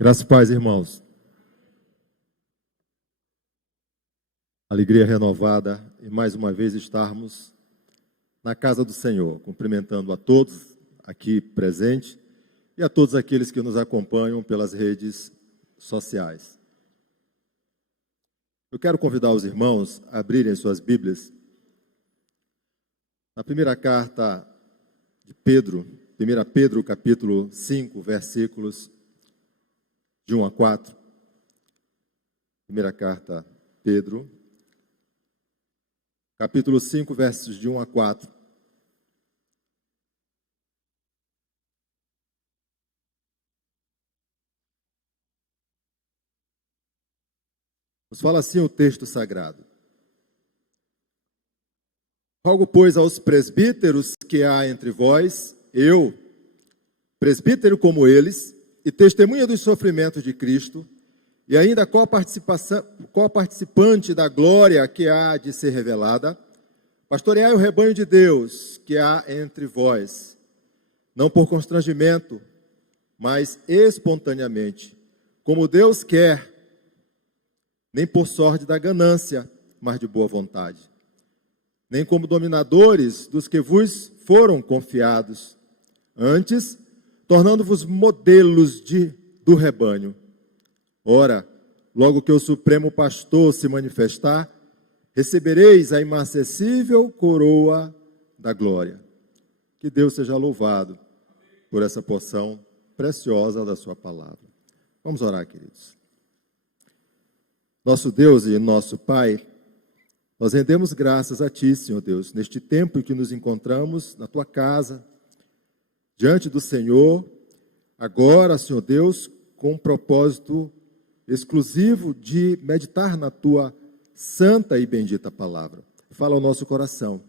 Graças e paz, irmãos. Alegria renovada e mais uma vez estarmos na casa do Senhor, cumprimentando a todos aqui presentes e a todos aqueles que nos acompanham pelas redes sociais. Eu quero convidar os irmãos a abrirem suas Bíblias na primeira carta de Pedro, 1 Pedro, capítulo 5, versículos de 1 a 4. Primeira carta, Pedro, capítulo 5, versos de 1 a 4. Nos fala assim o texto sagrado. Rogo, pois, aos presbíteros que há entre vós, eu, presbítero como eles, e testemunha dos sofrimentos de Cristo, e ainda co-participante da glória que há de ser revelada, pastoreai o rebanho de Deus que há entre vós, não por constrangimento, mas espontaneamente, como Deus quer, nem por sorte da ganância, mas de boa vontade, nem como dominadores dos que vos foram confiados, antes, tornando-vos modelos do rebanho. Ora, logo que o Supremo Pastor se manifestar, recebereis a imarcessível coroa da glória. Que Deus seja louvado por essa porção preciosa da sua palavra. Vamos orar, queridos. Nosso Deus e nosso Pai, nós rendemos graças a Ti, Senhor Deus, neste tempo em que nos encontramos na Tua casa, diante do Senhor, agora, Senhor Deus, com um propósito exclusivo de meditar na Tua santa e bendita palavra. Fala ao nosso coração,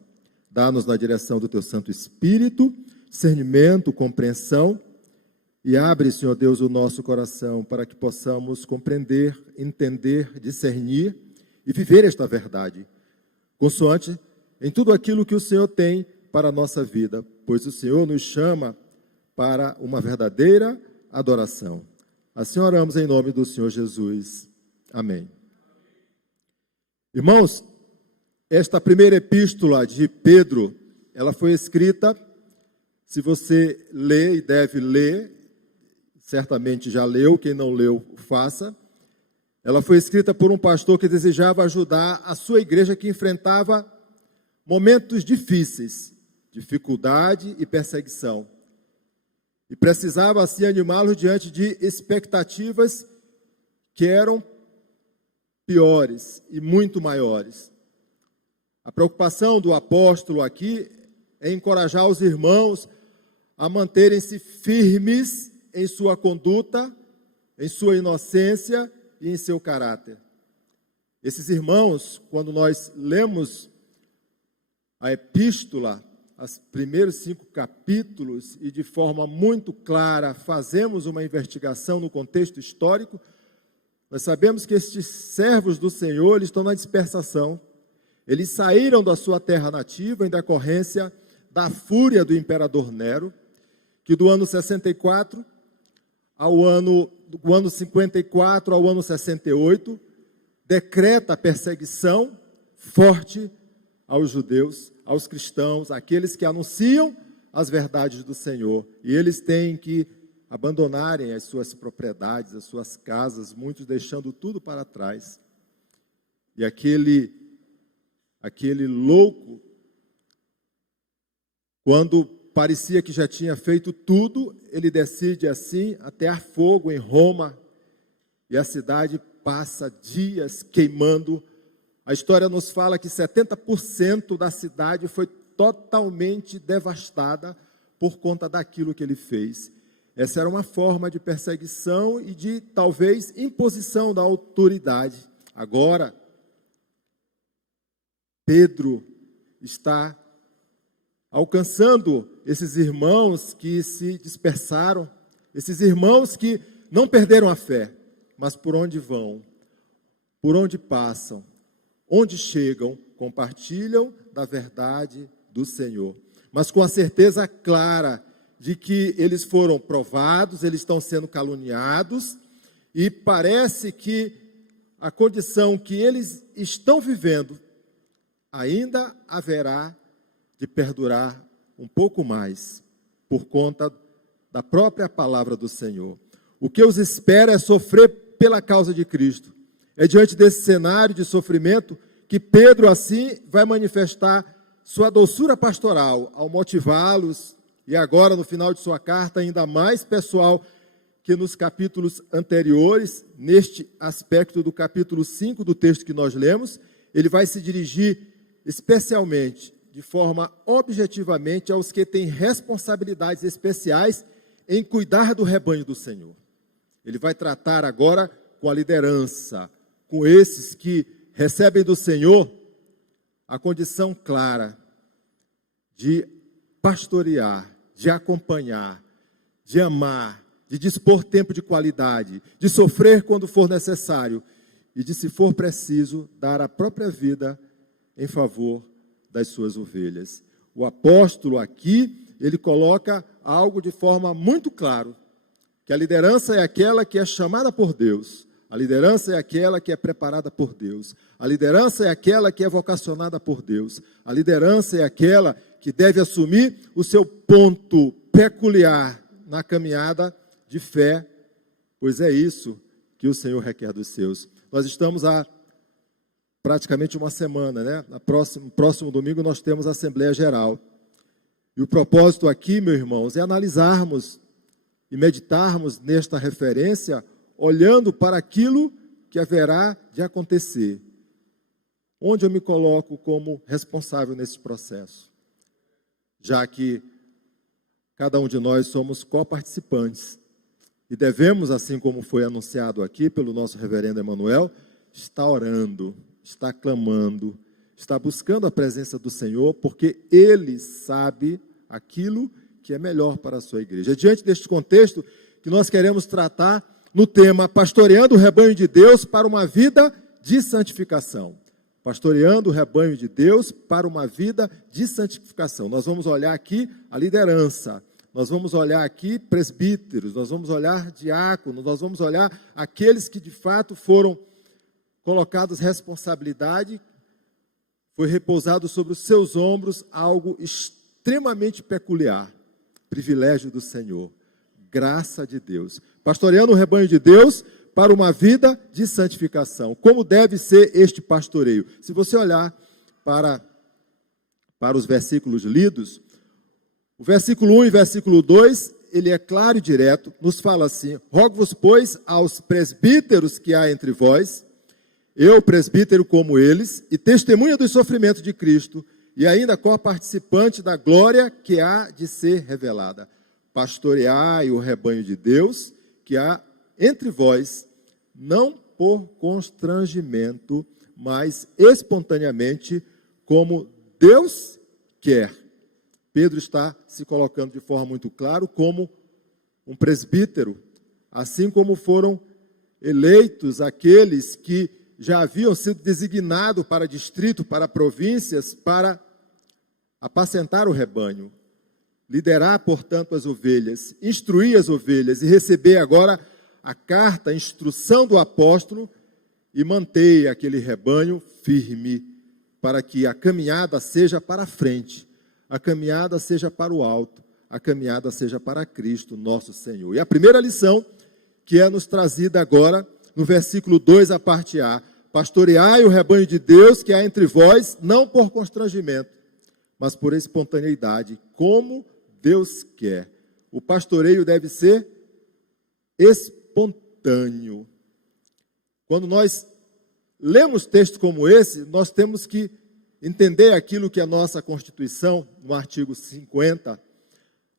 dá-nos na direção do Teu Santo Espírito, discernimento, compreensão, e abre, Senhor Deus, o nosso coração para que possamos compreender, entender, discernir e viver esta verdade, consoante em tudo aquilo que o Senhor tem para a nossa vida, pois o Senhor nos chama para uma verdadeira adoração. Assim oramos em nome do Senhor Jesus. Amém. Irmãos, esta primeira epístola de Pedro, ela foi escrita, se você lê e deve ler, certamente já leu, quem não leu, faça. Ela foi escrita por um pastor que desejava ajudar a sua igreja que enfrentava momentos difíceis, dificuldade e perseguição. E precisava assim animá-los diante de expectativas que eram piores e muito maiores. A preocupação do apóstolo aqui é encorajar os irmãos a manterem-se firmes em sua conduta, em sua inocência e em seu caráter. Esses irmãos, quando nós lemos a epístola, os primeiros 5 capítulos, e de forma muito clara fazemos uma investigação no contexto histórico, nós sabemos que estes servos do Senhor, eles estão na dispersação. Eles saíram da sua terra nativa em decorrência da fúria do imperador Nero, que do ano 64 do ano 54 ao ano 68, decreta perseguição forte aos judeus, aos cristãos, aqueles que anunciam as verdades do Senhor. E eles têm que abandonarem as suas propriedades, as suas casas, muitos deixando tudo para trás. E aquele louco, quando parecia que já tinha feito tudo, ele decide assim atear fogo em Roma, e a cidade passa dias queimando. A história nos fala que 70% da cidade foi totalmente devastada por conta daquilo que ele fez. Essa era uma forma de perseguição e de, talvez, imposição da autoridade. Agora, Pedro está alcançando esses irmãos que se dispersaram, esses irmãos que não perderam a fé, mas por onde vão, por onde passam, onde chegam, compartilham da verdade do Senhor, mas com a certeza clara de que eles foram provados, eles estão sendo caluniados, E parece que a condição que eles estão vivendo ainda haverá de perdurar um pouco mais, por conta da própria palavra do Senhor. O que os espera é sofrer pela causa de Cristo. É diante desse cenário de sofrimento que Pedro, assim, vai manifestar sua doçura pastoral ao motivá-los, e agora, no final de sua carta, ainda mais pessoal que nos capítulos anteriores, neste aspecto do capítulo 5 do texto que nós lemos, ele vai se dirigir especialmente, de forma objetivamente, aos que têm responsabilidades especiais em cuidar do rebanho do Senhor. Ele vai tratar agora com a liderança, com esses que recebem do Senhor a condição clara de pastorear, de acompanhar, de amar, de dispor tempo de qualidade, de sofrer quando for necessário e de, se for preciso, dar a própria vida em favor das suas ovelhas. O apóstolo aqui, ele coloca algo de forma muito clara, que a liderança é aquela que é chamada por Deus, a liderança é aquela que é preparada por Deus, a liderança é aquela que é vocacionada por Deus, a liderança é aquela que deve assumir o seu ponto peculiar na caminhada de fé, pois é isso que o Senhor requer dos seus. Nós estamos há praticamente uma semana, né? No próximo domingo nós temos a Assembleia Geral. E o propósito aqui, meus irmãos, é analisarmos e meditarmos nesta referência, olhando para aquilo que haverá de acontecer. Onde eu me coloco como responsável nesse processo? Já que cada um de nós somos coparticipantes. E devemos, assim como foi anunciado aqui pelo nosso reverendo Emanuel, estar orando, estar clamando, estar buscando a presença do Senhor, porque Ele sabe aquilo que é melhor para a sua igreja. É diante deste contexto que nós queremos tratar no tema Pastoreando o Rebanho de Deus para uma vida de santificação. Pastoreando o rebanho de Deus para uma vida de santificação. Nós vamos olhar aqui a liderança, nós vamos olhar aqui presbíteros, nós vamos olhar diáconos, nós vamos olhar aqueles que de fato foram colocados responsabilidade, foi repousado sobre os seus ombros algo extremamente peculiar, privilégio do Senhor, graça de Deus. Pastoreando o rebanho de Deus para uma vida de santificação. Como deve ser este pastoreio? Se você olhar para os versículos lidos, o versículo 1 e versículo 2, ele é claro e direto, nos fala assim: rogo-vos, pois, aos presbíteros que há entre vós, eu, presbítero como eles, e testemunha dos sofrimentos de Cristo, e ainda co-participante da glória que há de ser revelada. Pastoreai o rebanho de Deus, que há entre vós, não por constrangimento, mas espontaneamente, como Deus quer. Pedro está se colocando de forma muito clara como um presbítero, assim como foram eleitos aqueles que já haviam sido designados para distrito, para províncias, para apacentar o rebanho, liderar, portanto, as ovelhas, instruir as ovelhas e receber agora a carta, a instrução do apóstolo e manter aquele rebanho firme para que a caminhada seja para a frente, a caminhada seja para o alto, a caminhada seja para Cristo, nosso Senhor. E a primeira lição que é nos trazida agora, no versículo 2, a parte A: pastoreai o rebanho de Deus que há entre vós, não por constrangimento, mas por espontaneidade, como Deus quer. O pastoreio deve ser espontâneo. Quando nós lemos textos como esse, nós temos que entender aquilo que a nossa Constituição, no artigo 50,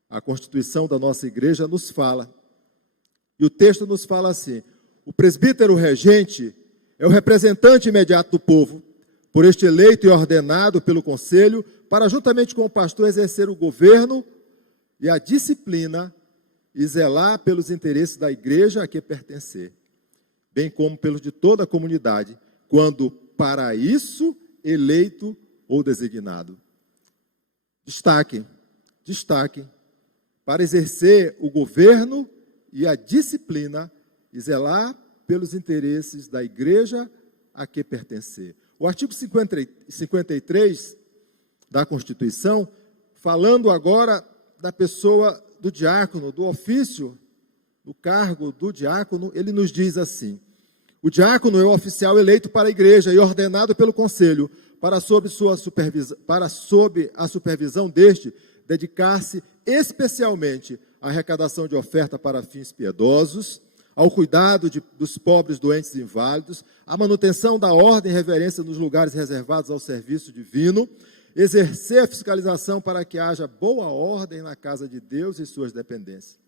a Constituição da nossa igreja, nos fala. E o texto nos fala assim: o presbítero regente é o representante imediato do povo, por este eleito e ordenado pelo conselho, para, juntamente com o pastor, exercer o governo e a disciplina e zelar pelos interesses da igreja a que pertencer, bem como pelos de toda a comunidade, quando para isso eleito ou designado. Destaquem, para exercer o governo e a disciplina e zelar pelos interesses da igreja a que pertencer. O artigo 53 da Constituição, falando agora da pessoa do diácono, do ofício, do cargo do diácono, ele nos diz assim: o diácono é o oficial eleito para a igreja e ordenado pelo conselho para sob a supervisão deste, dedicar-se especialmente à arrecadação de oferta para fins piedosos, ao cuidado dos pobres, doentes e inválidos, à manutenção da ordem e reverência nos lugares reservados ao serviço divino, exercer a fiscalização para que haja boa ordem na casa de Deus e suas dependências.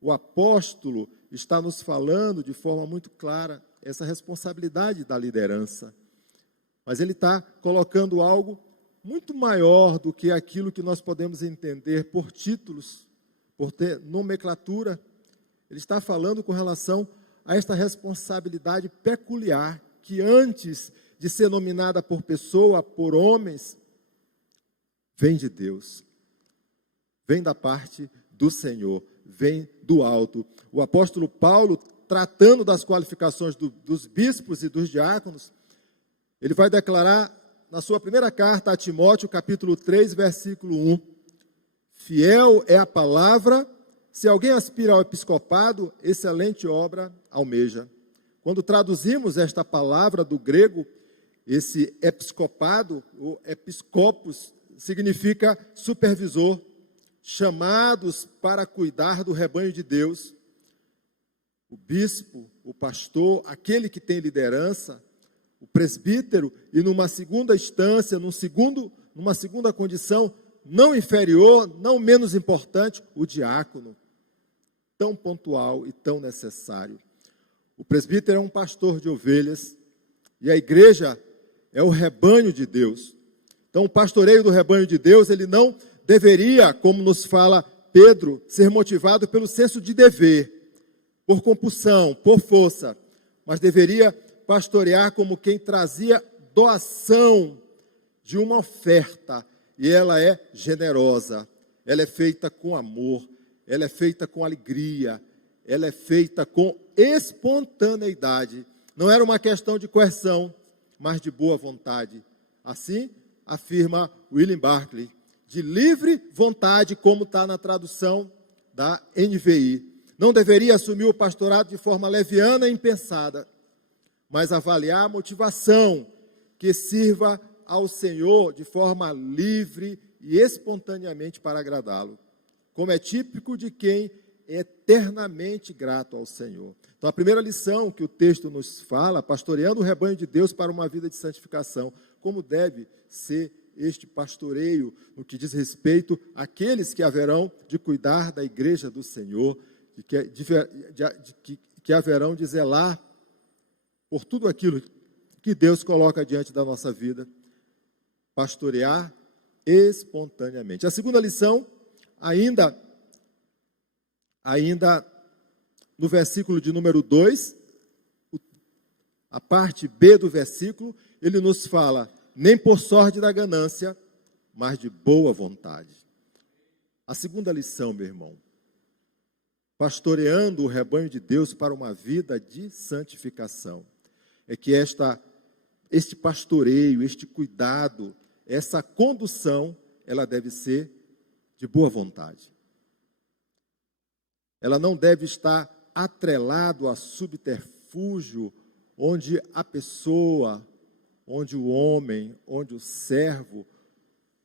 O apóstolo está nos falando de forma muito clara essa responsabilidade da liderança, mas ele está colocando algo muito maior do que aquilo que nós podemos entender por títulos, por ter nomenclatura. Ele está falando com relação a esta responsabilidade peculiar, que antes de ser nominada por pessoa, por homens, vem de Deus, vem da parte do Senhor, vem do alto. O apóstolo Paulo, tratando das qualificações dos bispos e dos diáconos, ele vai declarar na sua primeira carta a Timóteo, capítulo 3, versículo 1, fiel é a palavra. Se alguém aspira ao episcopado, excelente obra almeja. Quando traduzimos esta palavra do grego, esse episcopado, o episcopos, significa supervisor, chamados para cuidar do rebanho de Deus. O bispo, o pastor, aquele que tem liderança, o presbítero, e numa segunda instância, numa segunda condição, não inferior, não menos importante, o diácono, tão pontual e tão necessário. O presbítero é um pastor de ovelhas e a igreja é o rebanho de Deus. Então, o pastoreio do rebanho de Deus, ele não deveria, como nos fala Pedro, ser motivado pelo senso de dever, por compulsão, por força, mas deveria pastorear como quem trazia doação de uma oferta, e ela é generosa, ela é feita com amor, ela é feita com alegria, ela é feita com espontaneidade. Não era uma questão de coerção, mas de boa vontade. Assim afirma William Barclay, de livre vontade, como está na tradução da NVI. Não deveria assumir o pastorado de forma leviana e impensada, mas avaliar a motivação que sirva ao Senhor de forma livre e espontaneamente para agradá-lo, como é típico de quem é eternamente grato ao Senhor. Então, a primeira lição que o texto nos fala, pastoreando o rebanho de Deus para uma vida de santificação, como deve ser este pastoreio no que diz respeito àqueles que haverão de cuidar da igreja do Senhor, que haverão de zelar por tudo aquilo que Deus coloca diante da nossa vida, pastorear espontaneamente. A segunda lição, ainda no versículo de número 2, a parte B do versículo, ele nos fala, nem por sorte da ganância, mas de boa vontade. A segunda lição, meu irmão, pastoreando o rebanho de Deus para uma vida de santificação, é que este pastoreio, este cuidado, essa condução, ela deve ser de boa vontade. Ela não deve estar atrelado a subterfúgio, onde a pessoa, onde o homem, onde o servo,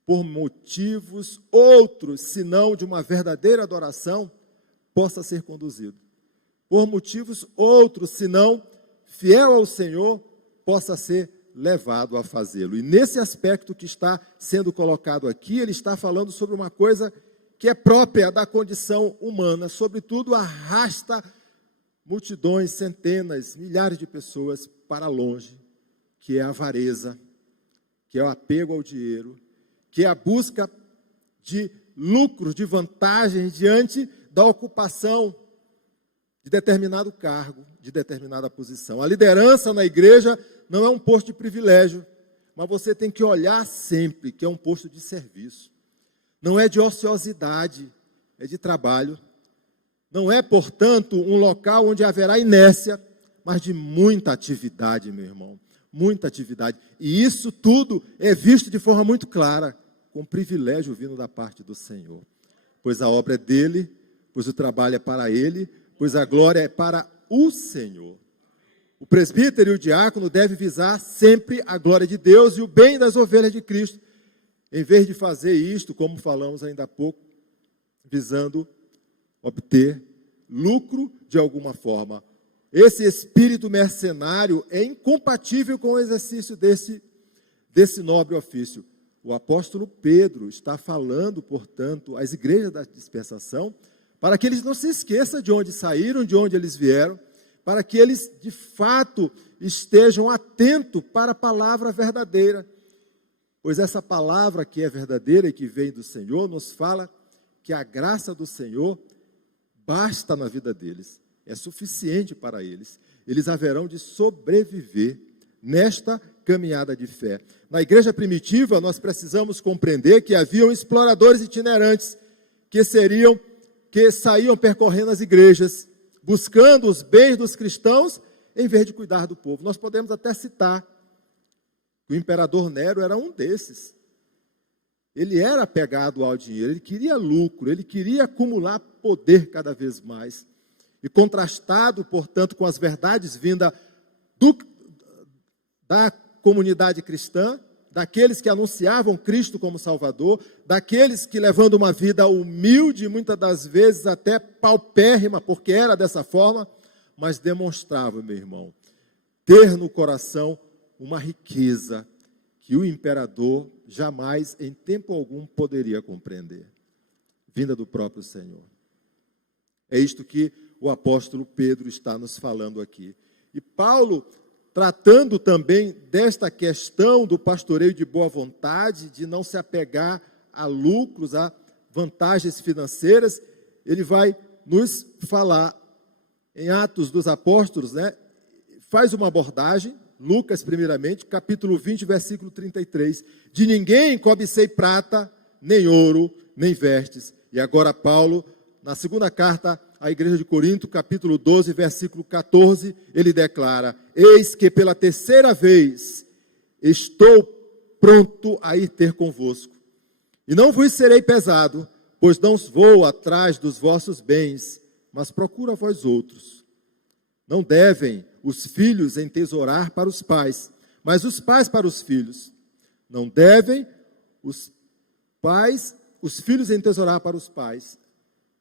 por motivos outros, senão de uma verdadeira adoração, possa ser conduzido. Por motivos outros, senão fiel ao Senhor, possa ser levado a fazê-lo. E nesse aspecto que está sendo colocado aqui, ele está falando sobre uma coisa que é própria da condição humana, sobretudo arrasta multidões, centenas, milhares de pessoas para longe, que é a avareza, que é o apego ao dinheiro, que é a busca de lucros, de vantagens diante da ocupação de determinado cargo, de determinada posição. A liderança na igreja não é um posto de privilégio, mas você tem que olhar sempre que é um posto de serviço. Não é de ociosidade, é de trabalho. Não é, portanto, um local onde haverá inércia, mas de muita atividade, meu irmão, muita atividade. E isso tudo é visto de forma muito clara, com privilégio vindo da parte do Senhor. Pois a obra é dele, pois o trabalho é para ele, pois a glória é para o Senhor. O presbítero e o diácono devem visar sempre a glória de Deus e o bem das ovelhas de Cristo, em vez de fazer isto, como falamos ainda há pouco, visando obter lucro de alguma forma. Esse espírito mercenário é incompatível com o exercício desse nobre ofício. O apóstolo Pedro está falando, portanto, às igrejas da dispensação, para que eles não se esqueçam de onde saíram, de onde eles vieram, para que eles, de fato, estejam atentos para a palavra verdadeira. Pois essa palavra que é verdadeira e que vem do Senhor, nos fala que a graça do Senhor basta na vida deles, é suficiente para eles. Eles haverão de sobreviver nesta caminhada de fé. Na igreja primitiva, nós precisamos compreender que haviam exploradores itinerantes que saíam percorrendo as igrejas, buscando os bens dos cristãos, em vez de cuidar do povo. Nós podemos até citar que o imperador Nero era um desses. Ele era apegado ao dinheiro, ele queria lucro, ele queria acumular poder cada vez mais. E contrastado, portanto, com as verdades vindas da comunidade cristã, daqueles que anunciavam Cristo como Salvador, daqueles que, levando uma vida humilde, muitas das vezes até paupérrima, porque era dessa forma, mas demonstrava, meu irmão, ter no coração uma riqueza que o imperador jamais, em tempo algum, poderia compreender, vinda do próprio Senhor. É isto que o apóstolo Pedro está nos falando aqui. E Paulo, tratando também desta questão do pastoreio de boa vontade, de não se apegar a lucros, a vantagens financeiras, ele vai nos falar em Atos dos Apóstolos, faz uma abordagem, Lucas primeiramente, capítulo 20, versículo 33, de ninguém cobicei prata, nem ouro, nem vestes. E agora Paulo, na segunda carta à igreja de Corinto, capítulo 12, versículo 14, ele declara: eis que pela terceira vez estou pronto a ir ter convosco, e não vos serei pesado, pois não vou atrás dos vossos bens, mas procuro a vós outros. Não devem os filhos entesourar para os pais, mas os pais para os filhos. Não devem os filhos entesourar para os pais,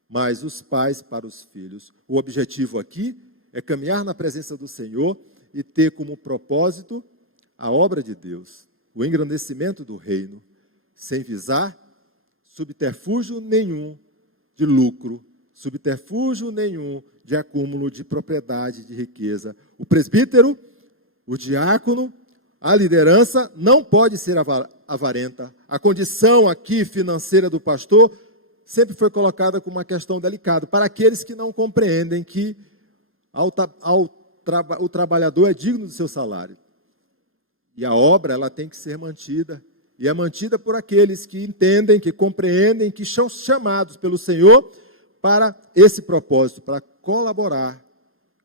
mas os pais para os filhos. O objetivo aqui é caminhar na presença do Senhor e ter como propósito a obra de Deus, o engrandecimento do reino, sem visar subterfúgio nenhum de lucro, subterfúgio nenhum de acúmulo de propriedade, de riqueza. O presbítero, o diácono, a liderança não pode ser avarenta. A condição aqui financeira do pastor sempre foi colocada como uma questão delicada, para aqueles que não compreendem que o trabalhador é digno do seu salário. E a obra, ela tem que ser mantida, e é mantida por aqueles que entendem, que compreendem, que são chamados pelo Senhor para esse propósito, para colaborar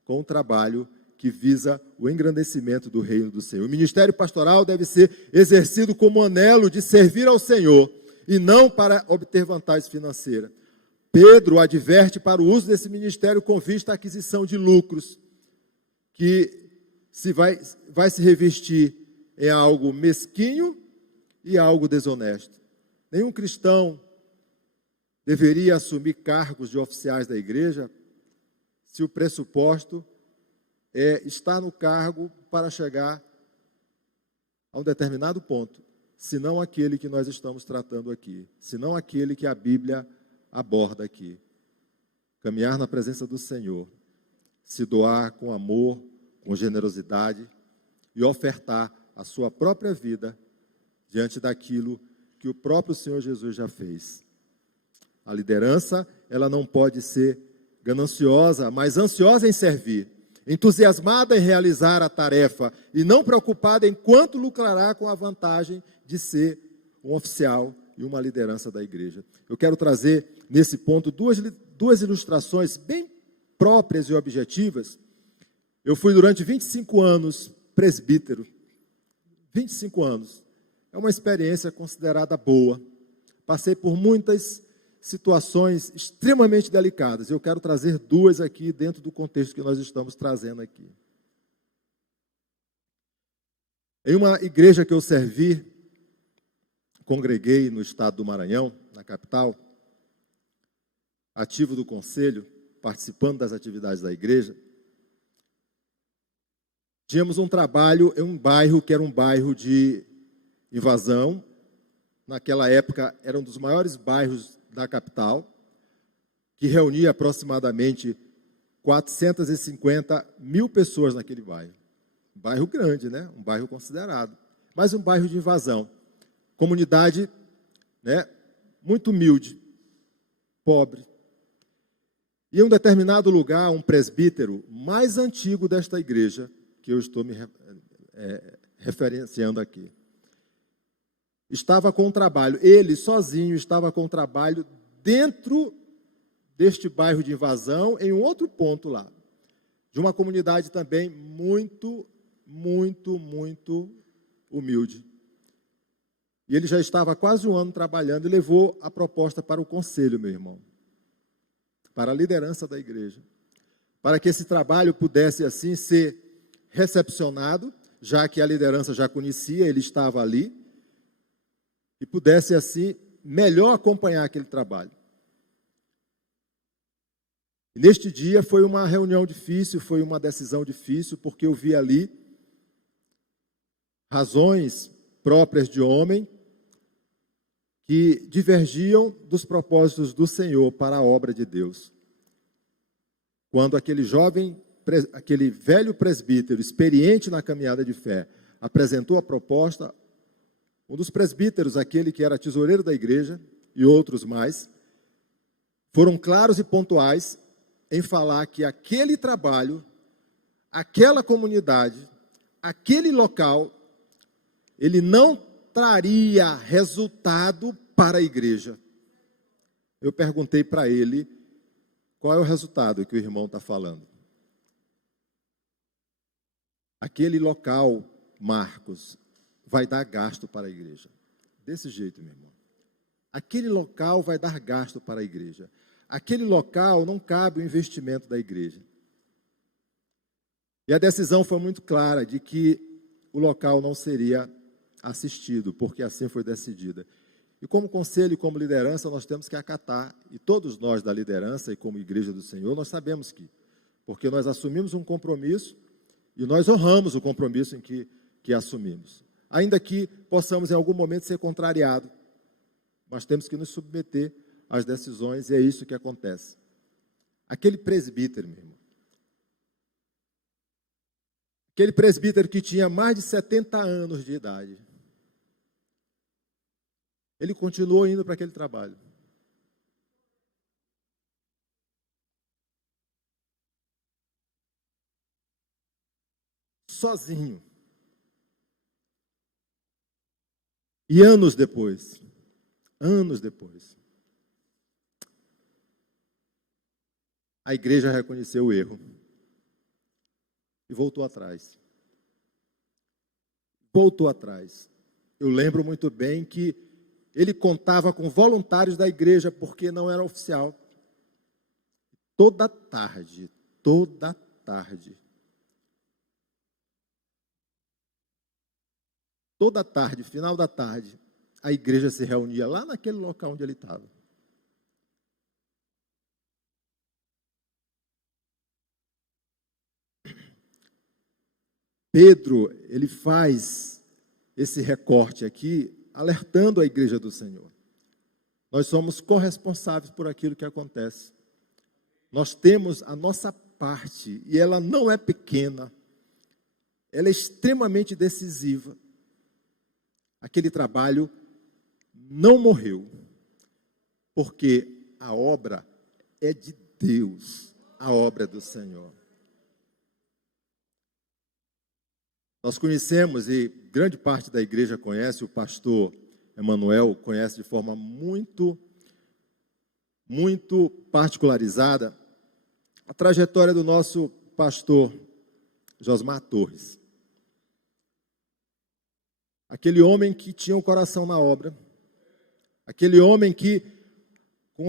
com o trabalho que visa o engrandecimento do reino do Senhor. O ministério pastoral deve ser exercido como anelo de servir ao Senhor, e não para obter vantagem financeira. Pedro adverte para o uso desse ministério com vista à aquisição de lucros, que vai se revestir em algo mesquinho e algo desonesto. Nenhum cristão deveria assumir cargos de oficiais da igreja se o pressuposto é estar no cargo para chegar a um determinado ponto, senão aquele que nós estamos tratando aqui, senão aquele que a Bíblia aborda aqui. Caminhar na presença do Senhor, se doar com amor, com generosidade e ofertar a sua própria vida diante daquilo que o próprio Senhor Jesus já fez. A liderança, ela não pode ser gananciosa, mas ansiosa em servir, entusiasmada em realizar a tarefa e não preocupada em quanto lucrará com a vantagem de ser um oficial e uma liderança da igreja. Eu quero trazer, nesse ponto, duas ilustrações bem próprias e objetivas Eu fui durante 25 anos presbítero. 25 anos. É uma experiência considerada boa. Passei por muitas situações extremamente delicadas. Eu quero trazer duas aqui dentro do contexto que nós estamos trazendo aqui. Em uma igreja que eu servi, congreguei no estado do Maranhão, na capital, ativo do conselho, participando das atividades da igreja, tínhamos um trabalho em um bairro que era um bairro de invasão. Naquela época, era um dos maiores bairros da capital, que reunia aproximadamente 450 mil pessoas naquele bairro. Um bairro grande, né? Um bairro considerado, mas um bairro de invasão. Comunidade, né, muito humilde, pobre. E em um determinado lugar, um presbítero mais antigo desta igreja, que eu estou me referenciando aqui, estava com um trabalho, ele sozinho estava com um trabalho dentro deste bairro de invasão, em um outro ponto lá, de uma comunidade também muito humilde. E ele já estava há quase um ano trabalhando e levou a proposta para o conselho, meu irmão, para a liderança da igreja, para que esse trabalho pudesse assim ser recepcionado, já que a liderança já conhecia, ele estava ali, e pudesse, assim, melhor acompanhar aquele trabalho. E neste dia foi uma reunião difícil, foi uma decisão difícil, porque eu vi ali razões próprias de homem que divergiam dos propósitos do Senhor para a obra de Deus. Quando aquele velho presbítero, experiente na caminhada de fé, apresentou a proposta, um dos presbíteros, aquele que era tesoureiro da igreja, e outros mais, foram claros e pontuais em falar que aquele trabalho, aquela comunidade, aquele local, ele não traria resultado para a igreja. Eu perguntei para ele, qual é o resultado que o irmão está falando? Aquele local, Marcos, vai dar gasto para a igreja. Desse jeito, meu irmão. Aquele local vai dar gasto para a igreja. Aquele local não cabe o investimento da igreja. E a decisão foi muito clara de que o local não seria assistido, porque assim foi decidida. E como conselho e como liderança, nós temos que acatar, e todos nós da liderança e como igreja do Senhor, nós sabemos que, porque nós assumimos um compromisso e nós honramos o compromisso em que assumimos. Ainda que possamos em algum momento ser contrariados, mas temos que nos submeter às decisões, e é isso que acontece. Aquele presbítero, meu irmão, aquele presbítero que tinha mais de 70 anos de idade, ele continuou indo para aquele trabalho. Sozinho. E anos depois, a igreja reconheceu o erro e voltou atrás. Eu lembro muito bem que ele contava com voluntários da igreja, porque não era oficial. Toda tarde, final da tarde, a igreja se reunia lá naquele local onde ele estava. Pedro, ele faz esse recorte aqui, alertando a igreja do Senhor. Nós somos corresponsáveis por aquilo que acontece. Nós temos a nossa parte, e ela não é pequena, ela é extremamente decisiva. Aquele trabalho não morreu, porque a obra é de Deus, a obra é do Senhor. Nós conhecemos, e grande parte da igreja conhece, o pastor Emanuel conhece de forma muito particularizada, a trajetória do nosso pastor Josmar Torres. Aquele homem que tinha o coração na obra, aquele homem que,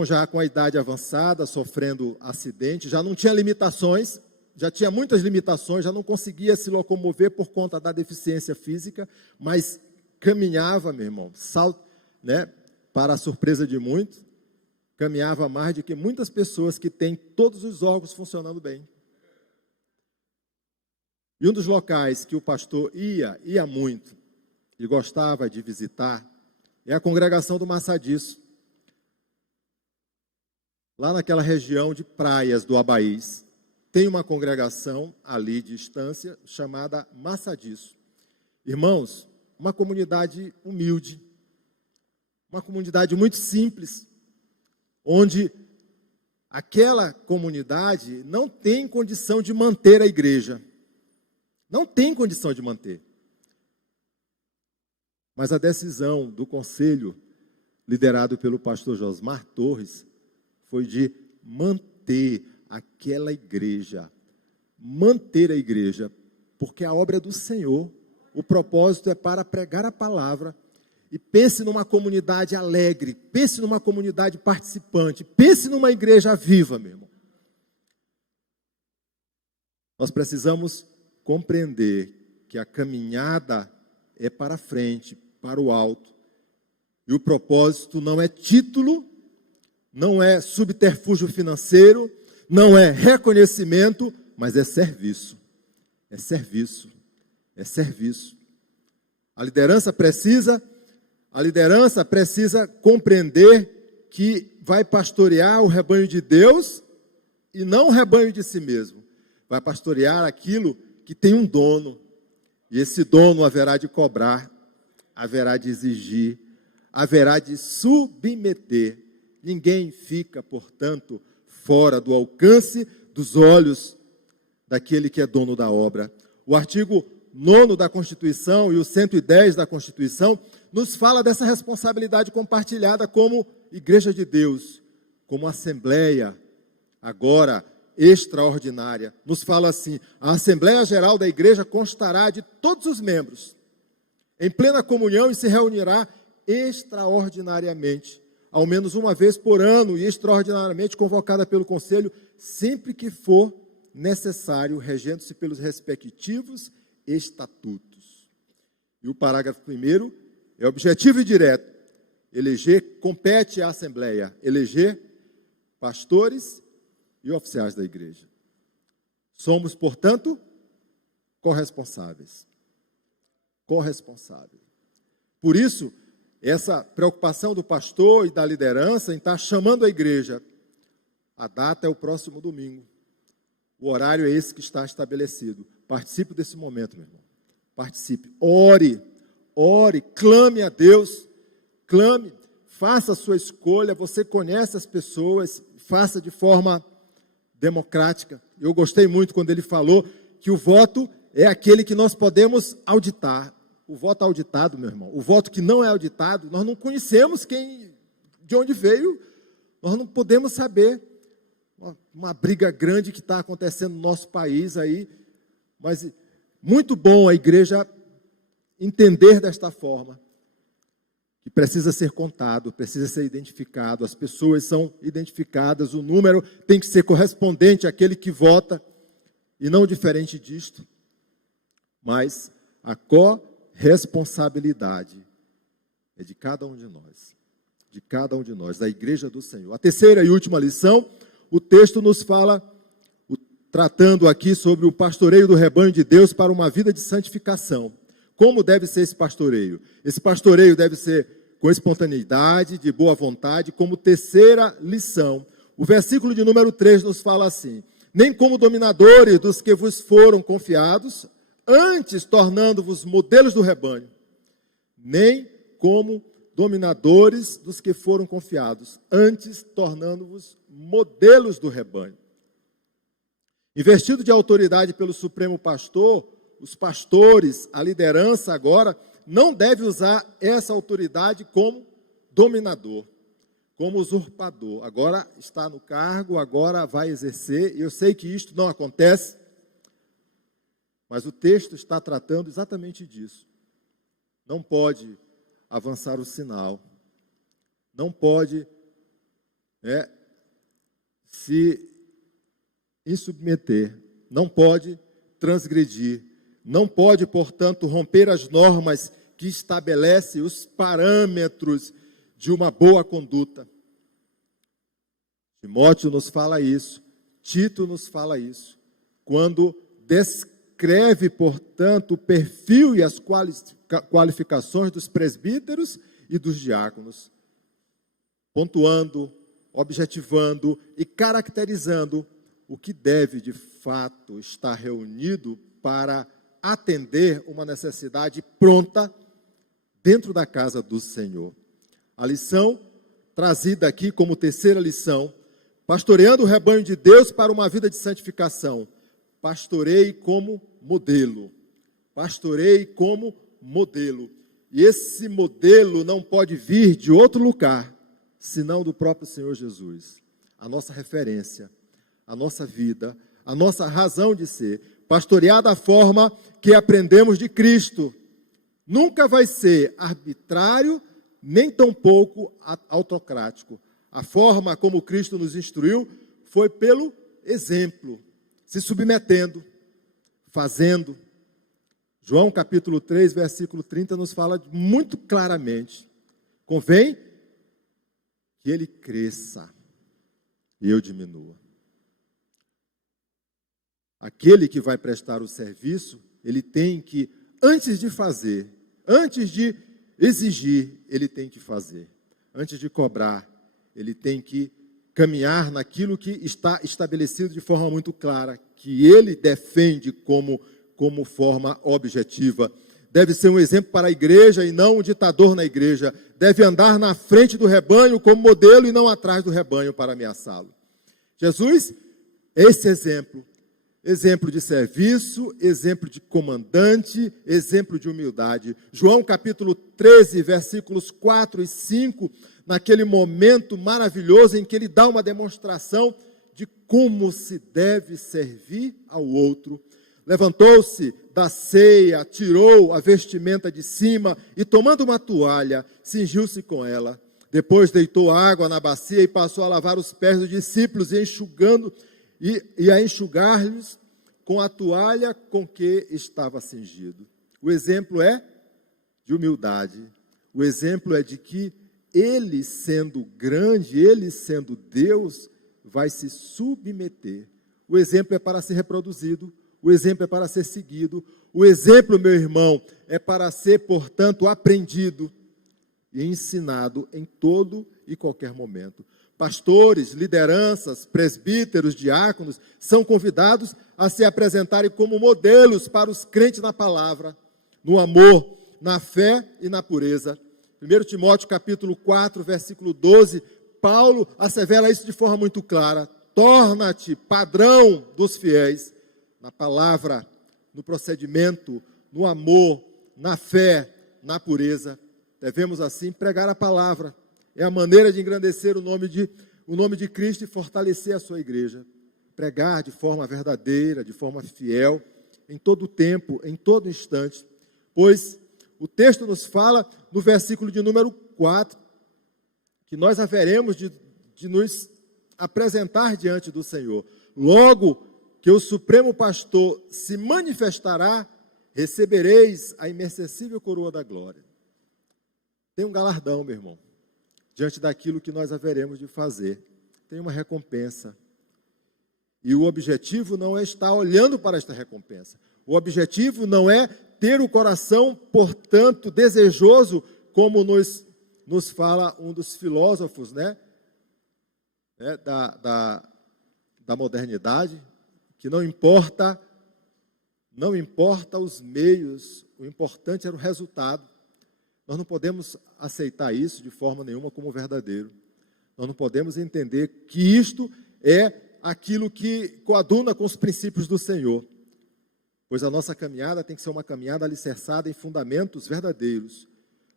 já com a idade avançada, sofrendo acidente, já não tinha limitações, já tinha muitas limitações, já não conseguia se locomover por conta da deficiência física, mas caminhava, meu irmão, para a surpresa de muitos, caminhava mais do que muitas pessoas que têm todos os órgãos funcionando bem. E um dos locais que o pastor ia muito, e gostava de visitar, é a congregação do Massadiço, lá naquela região de praias do Abaís. Tem uma congregação ali de distância chamada Massadiço. Irmãos, uma comunidade humilde, uma comunidade muito simples, onde aquela comunidade não tem condição de manter a igreja. Não tem condição de manter. Mas a decisão do conselho, liderado pelo pastor Josmar Torres, foi de manter aquela igreja. Manter a igreja, porque a obra é do Senhor. O propósito é para pregar a palavra. E pense numa comunidade alegre, pense numa comunidade participante, pense numa igreja viva, meu irmão. Nós precisamos compreender que a caminhada é para frente, para o alto. E o propósito não é título, não é subterfúgio financeiro, não é reconhecimento, mas é serviço. É serviço. É serviço. A liderança precisa compreender que vai pastorear o rebanho de Deus e não o rebanho de si mesmo. Vai pastorear aquilo que tem um dono. E esse dono haverá de cobrar, haverá de exigir, haverá de submeter. Ninguém fica, portanto, fora do alcance dos olhos daquele que é dono da obra. O artigo 9º da Constituição e o 110 da Constituição nos fala dessa responsabilidade compartilhada como Igreja de Deus, como Assembleia, agora extraordinária. Nos fala assim: a Assembleia Geral da Igreja constará de todos os membros, em plena comunhão, e se reunirá extraordinariamente, ao menos uma vez por ano, e extraordinariamente convocada pelo Conselho, sempre que for necessário, regendo-se pelos respectivos estatutos. E o parágrafo 1º é objetivo e direto. Compete à Assembleia eleger pastores e oficiais da igreja. Somos, portanto, corresponsáveis. Corresponsáveis. Por isso, essa preocupação do pastor e da liderança em estar chamando a igreja. A data é o próximo domingo. O horário é esse que está estabelecido. Participe desse momento, meu irmão. Participe. Ore, clame a Deus. Clame, faça a sua escolha. Você conhece as pessoas, faça de forma democrática. Eu gostei muito quando ele falou que o voto é aquele que nós podemos auditar. O voto auditado, meu irmão, o voto que não é auditado, nós não conhecemos de onde veio, nós não podemos saber. Uma briga grande que está acontecendo no nosso país aí, mas muito bom a igreja entender desta forma, que precisa ser contado, precisa ser identificado, as pessoas são identificadas, o número tem que ser correspondente àquele que vota, e não diferente disto, mas a corresponsabilidade é de cada um de nós, da igreja do Senhor. A terceira e última lição, o texto nos fala, tratando aqui sobre o pastoreio do rebanho de Deus para uma vida de santificação. Como deve ser esse pastoreio? Esse pastoreio deve ser com espontaneidade, de boa vontade. Como terceira lição, o versículo de número 3 nos fala assim: nem como dominadores dos que vos foram confiados, antes tornando-vos modelos do rebanho. Nem como dominadores dos que foram confiados, antes tornando-vos modelos do rebanho. Investido de autoridade pelo Supremo Pastor, os pastores, a liderança agora, não deve usar essa autoridade como dominador, como usurpador. Agora está no cargo, agora vai exercer, e eu sei que isto não acontece, Mas o texto está tratando exatamente disso. Não pode avançar o sinal, não pode se insubmeter, não pode transgredir, não pode, portanto, romper as normas que estabelece os parâmetros de uma boa conduta. Timóteo nos fala isso, Tito nos fala isso, quando descreve, portanto, o perfil e as qualificações dos presbíteros e dos diáconos, pontuando, objetivando e caracterizando o que deve, de fato, estar reunido para atender uma necessidade pronta dentro da casa do Senhor. A lição trazida aqui como terceira lição: pastoreando o rebanho de Deus para uma vida de santificação. Pastoreie como modelo. Pastoreie como modelo. E esse modelo não pode vir de outro lugar, senão do próprio Senhor Jesus. A nossa referência, a nossa vida, a nossa razão de ser. Pastorear da forma que aprendemos de Cristo. Nunca vai ser arbitrário, nem tampouco autocrático. A forma como Cristo nos instruiu foi pelo exemplo, se submetendo, fazendo. João capítulo 3, versículo 30 nos fala muito claramente: convém que ele cresça e eu diminua. Aquele que vai prestar o serviço, ele tem que, antes de fazer, antes de exigir, ele tem que fazer. Antes de cobrar, ele tem que caminhar naquilo que está estabelecido de forma muito clara, que ele defende como forma objetiva. Deve ser um exemplo para a igreja e não um ditador na igreja. Deve andar na frente do rebanho como modelo e não atrás do rebanho para ameaçá-lo. Jesus é esse exemplo. Exemplo de serviço, exemplo de comandante, exemplo de humildade. João capítulo 13, versículos 4 e 5, naquele momento maravilhoso em que ele dá uma demonstração de como se deve servir ao outro. Levantou-se da ceia, tirou a vestimenta de cima e, tomando uma toalha, cingiu-se com ela. Depois deitou água na bacia e passou a lavar os pés dos discípulos e a enxugar-lhes com a toalha com que estava cingido. O exemplo é de humildade. O exemplo é de que ele, sendo grande, ele sendo Deus, vai se submeter. O exemplo é para ser reproduzido. O exemplo é para ser seguido. O exemplo, meu irmão, é para ser, portanto, aprendido e ensinado em todo e qualquer momento. Pastores, lideranças, presbíteros, diáconos são convidados a se apresentarem como modelos para os crentes na palavra, no amor, na fé e na pureza. 1 Timóteo capítulo 4, versículo 12, Paulo assevera isso de forma muito clara: torna-te padrão dos fiéis, na palavra, no procedimento, no amor, na fé, na pureza. Devemos assim pregar a palavra. É a maneira de engrandecer o nome de Cristo e fortalecer a sua igreja. Pregar de forma verdadeira, de forma fiel, em todo tempo, em todo instante. Pois o texto nos fala, no versículo de número 4, que nós haveremos de nos apresentar diante do Senhor. Logo que o Supremo Pastor se manifestará, recebereis a imercessível coroa da glória. Tem um galardão, meu irmão, diante daquilo que nós haveremos de fazer. Tem uma recompensa. E o objetivo não é estar olhando para esta recompensa. O objetivo não é ter o coração, portanto, desejoso, como nos fala um dos filósofos, da modernidade, que não importa os meios, o importante era o resultado. Nós não podemos aceitar isso de forma nenhuma como verdadeiro. Nós não podemos entender que isto é aquilo que coaduna com os princípios do Senhor. Pois a nossa caminhada tem que ser uma caminhada alicerçada em fundamentos verdadeiros.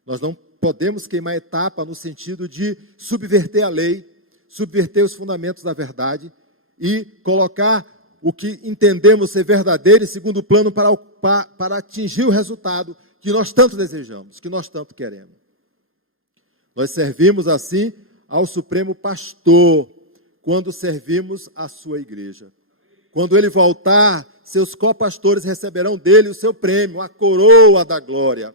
Nós não podemos queimar etapa no sentido de subverter a lei, subverter os fundamentos da verdade e colocar o que entendemos ser verdadeiro e segundo plano para atingir o resultado que nós tanto desejamos, que nós tanto queremos. Nós servimos assim ao Supremo Pastor, quando servimos a sua igreja. Quando ele voltar, seus copastores receberão dele o seu prêmio, a coroa da glória.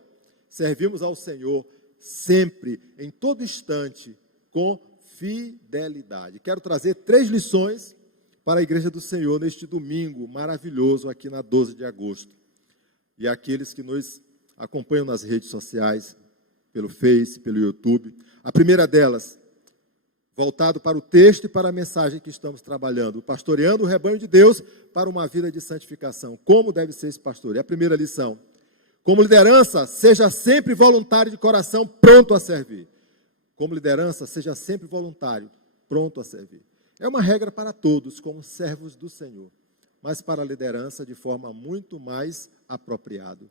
Servimos ao Senhor sempre, em todo instante, com fidelidade. Quero trazer 3 lições para a Igreja do Senhor neste domingo maravilhoso aqui na 12 de agosto. E aqueles que nos acompanham nas redes sociais, pelo Face, pelo YouTube. A primeira delas, voltado para o texto e para a mensagem que estamos trabalhando, pastoreando o rebanho de Deus para uma vida de santificação. Como deve ser esse pastoreio? A primeira lição: como liderança, seja sempre voluntário de coração, pronto a servir. Como liderança, seja sempre voluntário, pronto a servir. É uma regra para todos, como servos do Senhor, mas para a liderança de forma muito mais apropriada.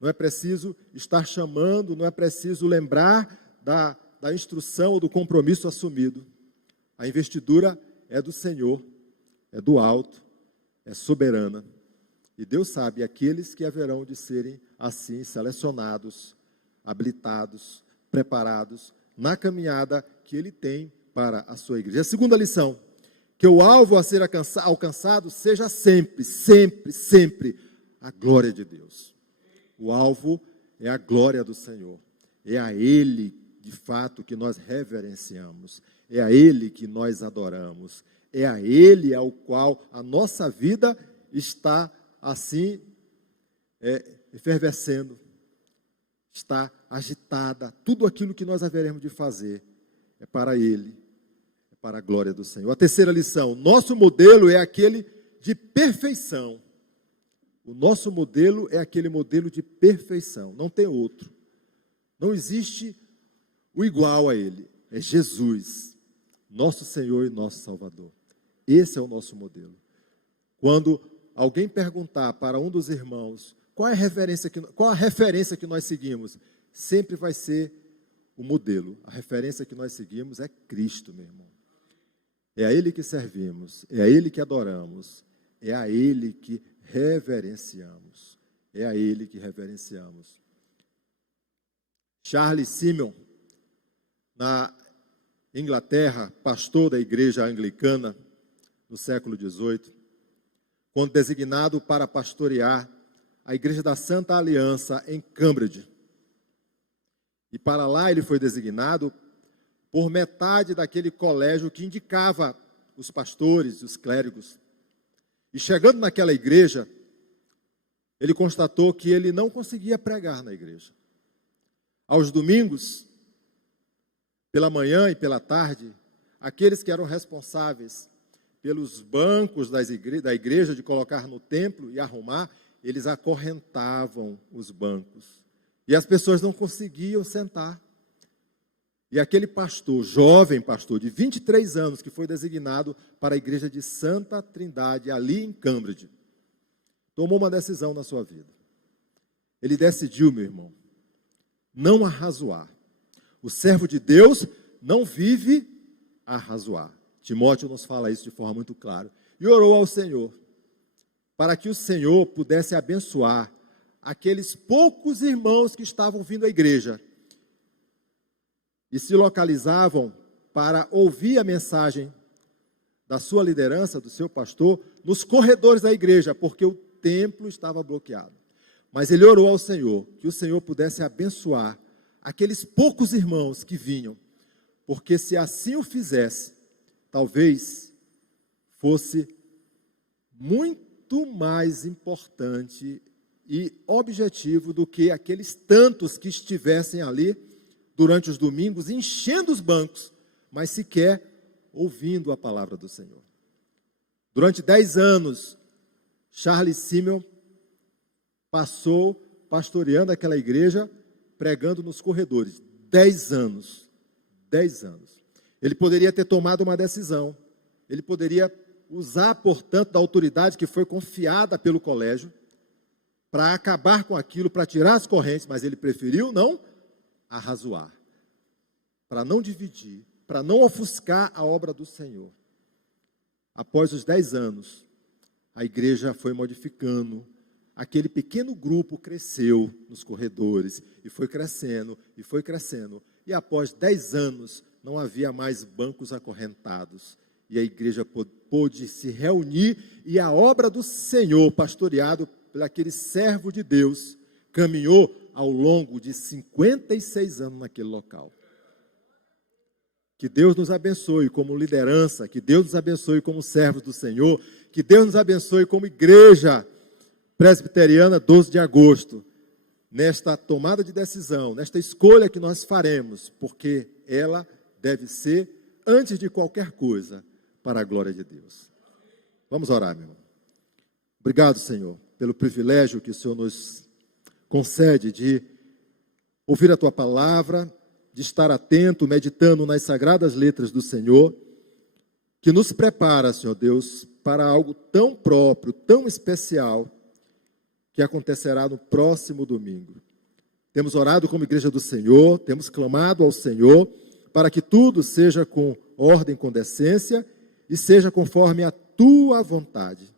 Não é preciso estar chamando, não é preciso lembrar da instrução ou do compromisso assumido. A investidura é do Senhor, é do alto, é soberana. E Deus sabe aqueles que haverão de serem assim selecionados, habilitados, preparados na caminhada que Ele tem para a sua igreja. A segunda lição: que o alvo a ser alcançado seja sempre, sempre, sempre a glória de Deus. O alvo é a glória do Senhor. É a Ele, de fato, que nós reverenciamos. É a Ele que nós adoramos. É a Ele ao qual a nossa vida está assim, efervescendo, está agitada. Tudo aquilo que nós haveremos de fazer é para Ele, é para a glória do Senhor. A terceira lição: nosso modelo é aquele de perfeição. O nosso modelo é aquele modelo de perfeição, não tem outro. Não existe o igual a Ele, é Jesus, nosso Senhor e nosso Salvador. Esse é o nosso modelo. Quando alguém perguntar para um dos irmãos qual a referência que nós seguimos, sempre vai ser o modelo. A referência que nós seguimos é Cristo, meu irmão. É a Ele que servimos, é a Ele que adoramos, é a Ele que reverenciamos. É a Ele que reverenciamos. Charles Simeon, na Inglaterra, pastor da igreja anglicana no século XVIII, quando designado para pastorear a igreja da Santa Aliança em Cambridge. E para lá ele foi designado por metade daquele colégio que indicava os pastores, os clérigos. E chegando naquela igreja, ele constatou que ele não conseguia pregar na igreja. Aos domingos, pela manhã e pela tarde, aqueles que eram responsáveis pelos bancos da igreja de colocar no templo e arrumar, eles acorrentavam os bancos. E as pessoas não conseguiam sentar. E aquele pastor, jovem pastor, de 23 anos, que foi designado para a igreja de Santa Trindade, ali em Cambridge, tomou uma decisão na sua vida. Ele decidiu, meu irmão, não arrazoar. O servo de Deus não vive a arrazoar. Timóteo nos fala isso de forma muito clara. E orou ao Senhor, para que o Senhor pudesse abençoar aqueles poucos irmãos que estavam vindo à igreja e se localizavam para ouvir a mensagem da sua liderança, do seu pastor, nos corredores da igreja, porque o templo estava bloqueado. Mas ele orou ao Senhor, que o Senhor pudesse abençoar aqueles poucos irmãos que vinham, porque se assim o fizesse, talvez fosse muito mais importante e objetivo do que aqueles tantos que estivessem ali durante os domingos, enchendo os bancos, mas sequer ouvindo a palavra do Senhor. Durante 10 anos, Charles Simeon passou pastoreando aquela igreja, pregando nos corredores. 10 anos. 10 anos. Ele poderia ter tomado uma decisão. Ele poderia usar, portanto, da autoridade que foi confiada pelo colégio para acabar com aquilo, para tirar as correntes, mas ele preferiu não arrazoar, para não dividir, para não ofuscar a obra do Senhor. Após os 10 anos, a igreja foi modificando. Aquele pequeno grupo cresceu nos corredores, e foi crescendo, e foi crescendo. E após 10 anos, não havia mais bancos acorrentados. E a igreja pôde se reunir, e a obra do Senhor, pastoreado por aquele servo de Deus, caminhou ao longo de 56 anos naquele local. Que Deus nos abençoe como liderança, que Deus nos abençoe como servos do Senhor, que Deus nos abençoe como igreja presbiteriana 12 de agosto, nesta tomada de decisão, nesta escolha que nós faremos, porque ela deve ser, antes de qualquer coisa, para a glória de Deus. Vamos orar, meu irmão. Obrigado, Senhor, pelo privilégio que o Senhor nos concede de ouvir a Tua palavra, de estar atento, meditando nas sagradas letras do Senhor, que nos prepara, Senhor Deus, para algo tão próprio, tão especial, que acontecerá no próximo domingo. Temos orado como igreja do Senhor, temos clamado ao Senhor, para que tudo seja com ordem, com decência, e seja conforme a Tua vontade.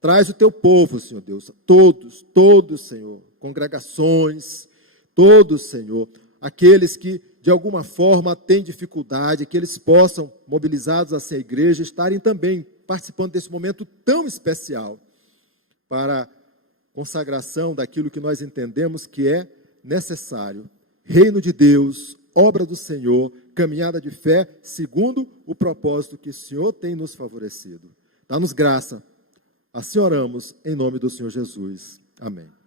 Traz o Teu povo, Senhor Deus, todos, Senhor, congregações, todos, Senhor, aqueles que de alguma forma têm dificuldade, que eles possam, mobilizados a ser igreja, estarem também participando desse momento tão especial, para consagração daquilo que nós entendemos que é necessário. Reino de Deus, obra do Senhor, caminhada de fé, segundo o propósito que o Senhor tem nos favorecido. Dá-nos graça. Assim oramos, em nome do Senhor Jesus. Amém.